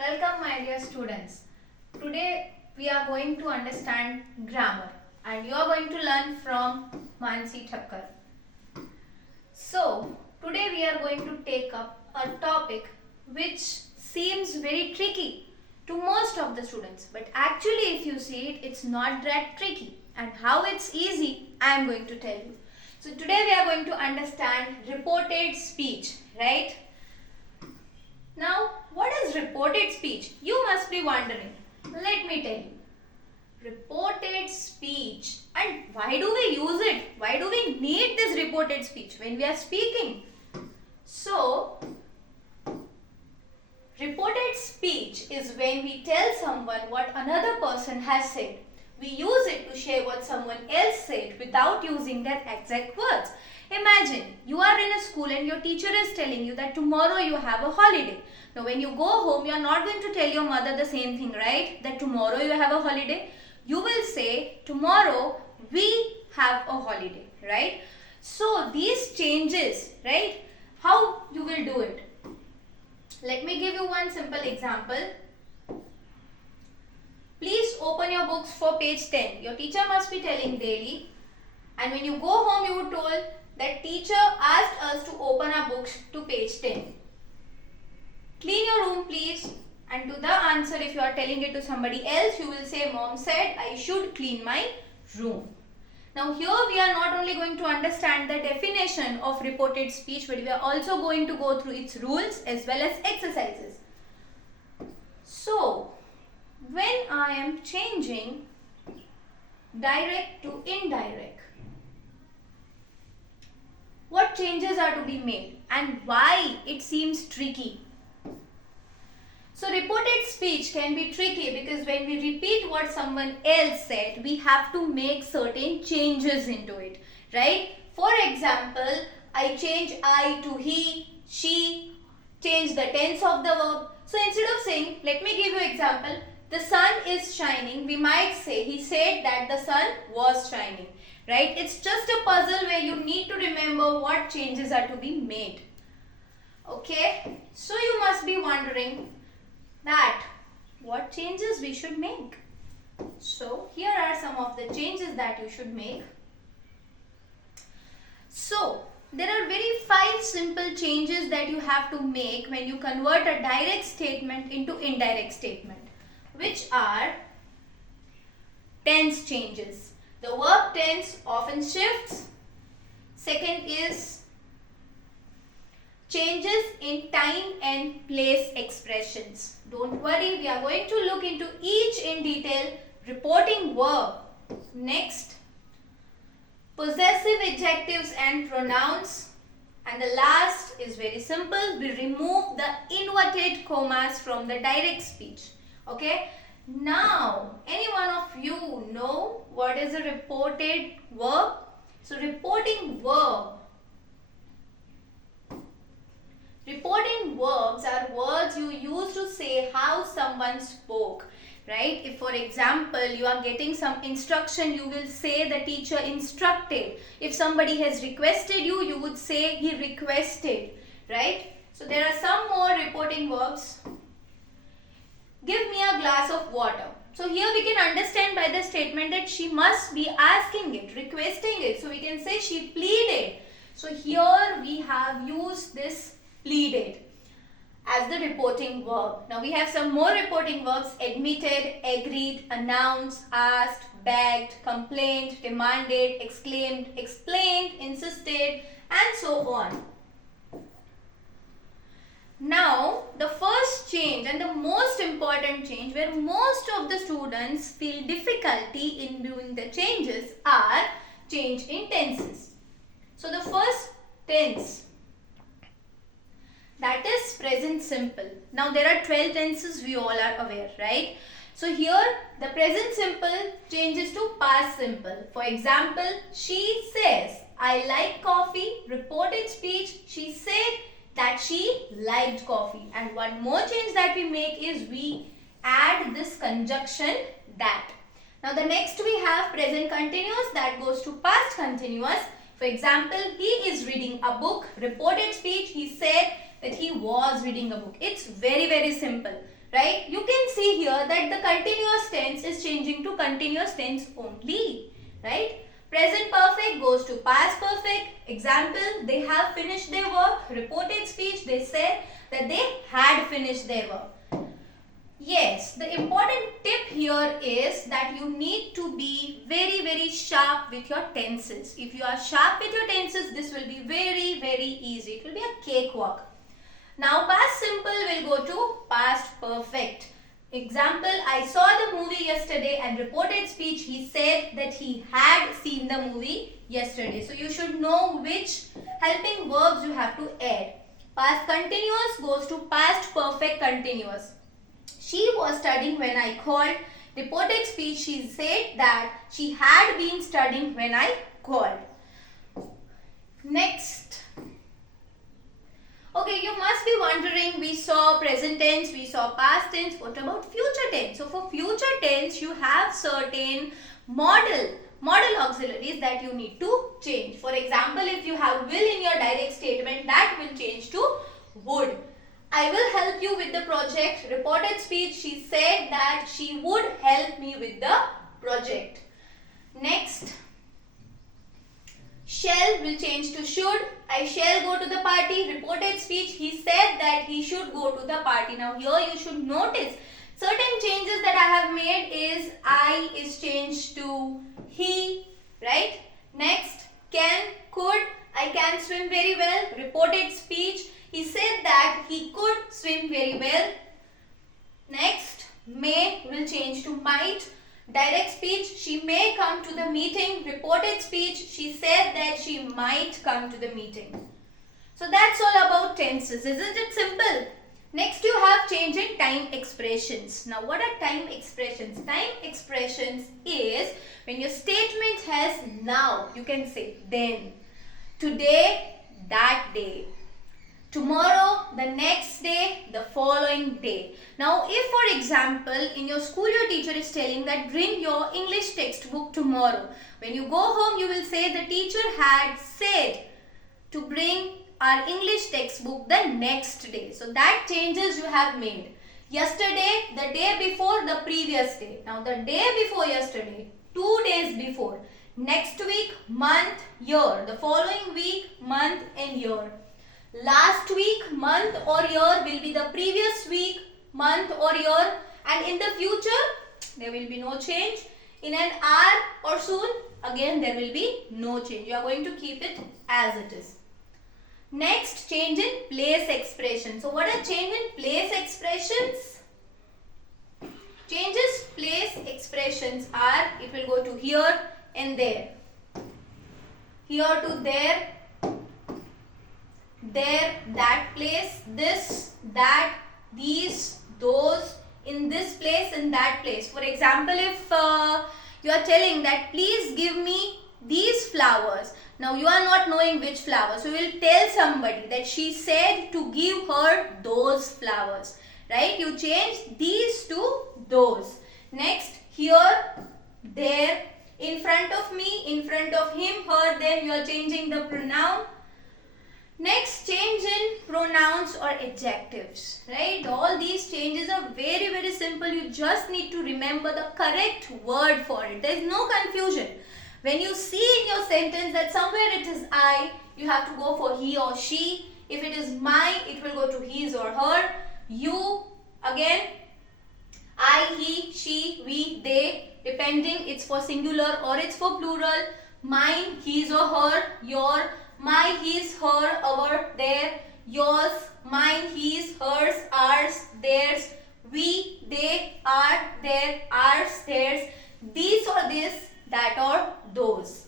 Welcome my dear students. Today we are going to understand grammar and you are going to learn from Mansi Thakkar. So today we are going to take up a topic which seems very tricky to most of the students, but actually if you see it, it's not that tricky, and how it's easy I am going to tell you. So today we are going to understand reported speech, right? Now, what is reported speech? You must be wondering. Let me tell you. Reported speech. And why do we use it? Why do we need this reported speech when we are speaking? So, reported speech is when we tell someone what another person has said. We use it to share what someone else said without using their exact words. Imagine you are in a school and your teacher is telling you that tomorrow you have a holiday. Now when you go home, you are not going to tell your mother the same thing, right? That tomorrow you have a holiday. You will say tomorrow we have a holiday, right? So these changes, right? How you will do it? Let me give you one simple example. Please open your books for page 10. Your teacher must be telling daily. And when you go home, you were told that teacher asked us to open our books to page 10. Clean your room please. And to the answer, if you are telling it to somebody else, you will say, Mom said I should clean my room. Now here we are not only going to understand the definition of reported speech, but we are also going to go through its rules as well as exercises. So, when I am changing direct to indirect, what changes are to be made and why it seems tricky? So reported speech can be tricky because when we repeat what someone else said, we have to make certain changes into it, right? For example, I change I to he, she, change the tense of the verb. So instead of saying, let me give you an example, the sun is shining, we might say, he said that the sun was shining, right? It's just a puzzle where you need to remember what changes are to be made. Okay, so you must be wondering that what changes we should make. So here are some of the changes that you should make. So there are very 5 simple changes that you have to make when you convert a direct statement into indirect statement, which are tense changes. The verb tense often shifts. Second is changes in time and place expressions. Don't worry, we are going to look into each in detail. Reporting verb. Next, possessive adjectives and pronouns. And the last is very simple. We remove the inverted commas from the direct speech. Okay. Now, any one of you know what is a reported verb? So, reporting verb. Reporting verbs are words you use to say how someone spoke, right? If for example, you are getting some instruction, you will say the teacher instructed. If somebody has requested you, you would say he requested, right? So there are some more reporting verbs. Give me a glass of water. So here we can understand by the statement that she must be asking it, requesting it. So we can say she pleaded. So here we have used this pleaded as the reporting verb. Now we have some more reporting verbs: admitted, agreed, announced, asked, begged, complained, demanded, exclaimed, explained, insisted, and so on. Now the first change and the most important change where most of the students feel difficulty in doing the changes are change in tenses. So the first tense, that is present simple. Now there are 12 tenses, we all are aware, right? So here the present simple changes to past simple. For example, she says, I like coffee. Reported speech, she said that she liked coffee. And one more change that we make is we add this conjunction that. Now the next we have present continuous, that goes to past continuous. For example, he is reading a book. Reported speech, he said that he was reading a book. It's very, very simple. right? You can see here that the continuous tense is changing to continuous tense only, right? Present perfect goes to past perfect. Example, they have finished their work. Reported speech, they said that they had finished their work. Yes, the important tip here is that you need to be very, very sharp with your tenses. If you are sharp with your tenses, this will be very, very easy. It will be a cakewalk. Now, past simple will go to past perfect. Example, I saw the movie yesterday, and reported speech, he said that he had seen the movie yesterday. So, you should know which helping verbs you have to add. Past continuous goes to past perfect continuous. She was studying when I called. Reported speech, she said that she had been studying when I called. Next. Okay, you must be wondering, we saw present tense, we saw past tense, what about future tense? So for future tense, you have certain model auxiliaries that you need to change. For example, if you have will in your direct statement, that will change to would. I will help you with the project. Reported speech, she said that she would help me with the project. Next. Shall will change to should. I shall go to the party. Reported speech, he said that he should go to the party. Now here you should notice certain changes that I have made is I is changed to he, right? Next, can, could, I can swim very well. Reported speech, he said that he could swim very well. Next, may will change to might. Direct speech, she may come to the meeting. Reported speech, she said that she might come to the meeting. So that's all about tenses. Isn't it simple? Next you have change in time expressions. Now what are time expressions? Time expressions is when your statement has now. You can say then, today, that day, tomorrow, the next day, the following day. Now, if for example, in your school your teacher is telling that bring your English textbook tomorrow. When you go home, you will say the teacher had said to bring our English textbook the next day. So, that changes you have made. Yesterday, the day before, the previous day. Now, the day before yesterday, 2 days before. Next week, month, year. The following week, month and year. Last week, month or year will be the previous week, month or year, and in the future there will be no change. In an hour or soon, again there will be no change. You are going to keep it as it is. Next, change in place expression. So what are change in place expressions? Changes place expressions are, it will go to here and there, here to there, there, that place, this, that, these, those, in this place, in that place. For example, if you are telling that please give me these flowers. Now you are not knowing which flowers. So you will tell somebody that she said to give her those flowers. Right? You change these to those. Next, here, there, in front of me, in front of him, her, them. You are changing the pronoun. Next, change in pronouns or adjectives, right? All these changes are very, very simple. You just need to remember the correct word for it. There is no confusion. When you see in your sentence that somewhere it is I, you have to go for he or she. If it is my, it will go to his or her. You, again, I, he, she, we, they, depending it's for singular or it's for plural. Mine, his or her, your, my, his, her, our, their, yours, mine, his, hers, ours, theirs, we, they, our, their, ours, theirs, these or this, that or those.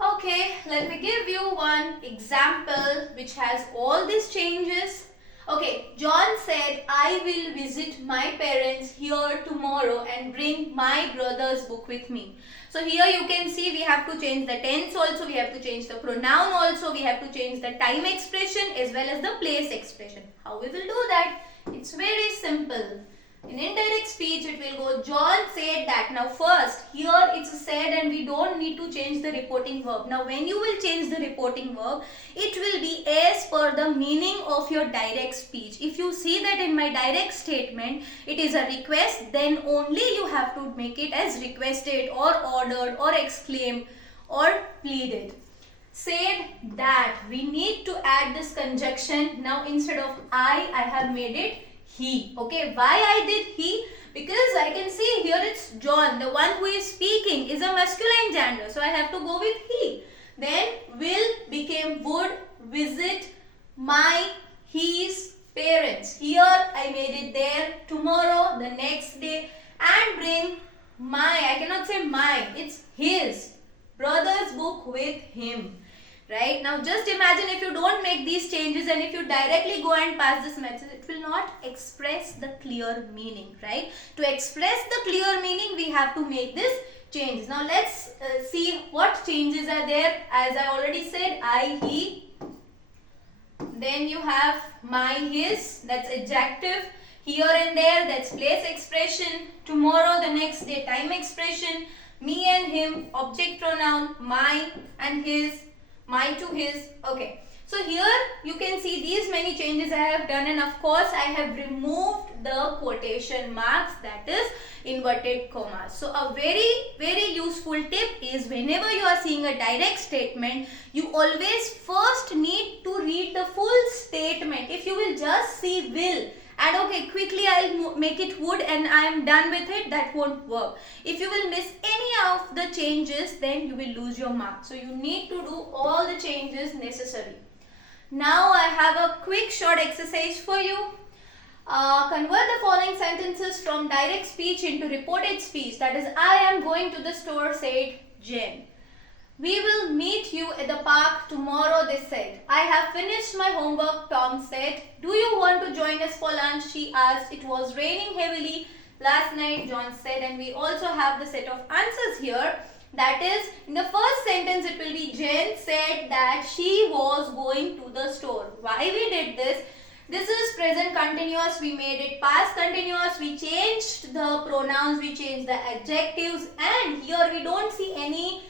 Okay, let me give you one example which has all these changes. Okay, John said, I will visit my parents here tomorrow and bring my brother's book with me. So here you can see we have to change the tense also, we have to change the pronoun also, we have to change the time expression as well as the place expression. How we will do that? It's very simple. In indirect speech, it will go John said that. Now first, here it's said and we don't need to change the reporting verb. Now when you will change the reporting verb, it will be as per the meaning of your direct speech. If you see that in my direct statement, it is a request, then only you have to make it as requested or ordered or exclaimed or pleaded. Said that, we need to add this conjunction. Now instead of I have made it he. Okay, why I did he? Because I can see here it's John, the one who is speaking is a masculine gender, so I have to go with he. Then will became would visit my his parents. Here I made it there, tomorrow, the next day, and bring my, I cannot say my, it's his brother's book with him. Right, now just imagine if you don't make these changes and if you directly go and pass this message, it will not express the clear meaning, right? To express the clear meaning, we have to make this changes. Now let's see what changes are there. As I already said, I, he. Then you have my, his, that's adjective. Here and there, that's place expression. Tomorrow, the next day, time expression. Me and him, object pronoun. My and his. My to his. Okay, so here you can see these many changes I have done, and of course I have removed the quotation marks, that is inverted commas. So a very useful tip is whenever you are seeing a direct statement, you always first need to read the full statement. If you will just see will and okay, quickly I'll make it would and I am done with it, that won't work. If you will miss any of the changes, then you will lose your mark. So you need to do all the changes necessary. Now I have a quick short exercise for you. Convert the following sentences from direct speech into reported speech. That is, I am going to the store, said Jen. We will meet you at the park tomorrow, they said. I have finished my homework, Tom said. Do you want to join us for lunch, she asked. It was raining heavily last night, John said. And we also have the set of answers here. That is, in the first sentence, it will be Jen said that she was going to the store. Why we did this? This is present continuous. We made it past continuous. We changed the pronouns. We changed the adjectives. And here we don't see any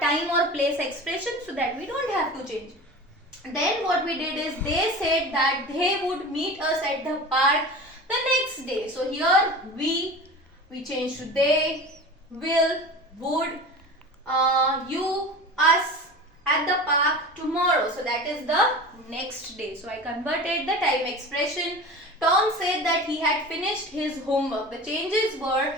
time or place expression, so that we don't have to change. Then what we did is they said that they would meet us at the park the next day. So here we changed to they, will, would, you, us at the park tomorrow. So that is the next day. So I converted the time expression. Tom said that he had finished his homework. The changes were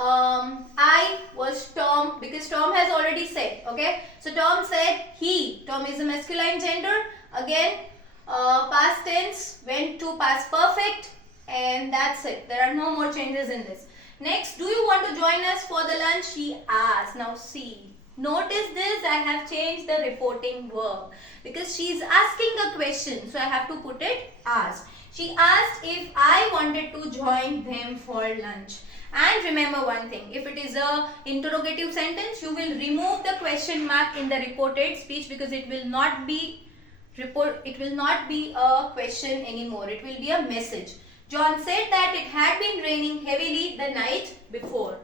I was Tom, because Tom has already said, okay. So Tom said he. Tom is a masculine gender. Again, past tense went to past perfect, and that's it. There are no more changes in this. Next, do you want to join us for the lunch? She asked. Now see, notice this, I have changed the reporting verb because she is asking a question. So I have to put it asked. She asked if I wanted to join them for lunch. And remember one thing, if it is a interrogative sentence, you will remove the question mark in the reported speech because it will not be a question anymore. It will be a message. John said that it had been raining heavily the night before.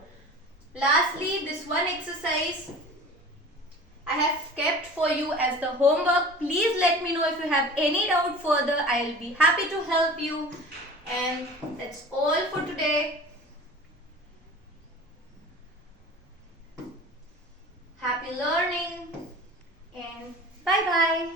Lastly, this one exercise I have kept for you as the homework. Please let me know if you have any doubt further. I will be happy to help you. And that's all for today. Happy learning and bye-bye.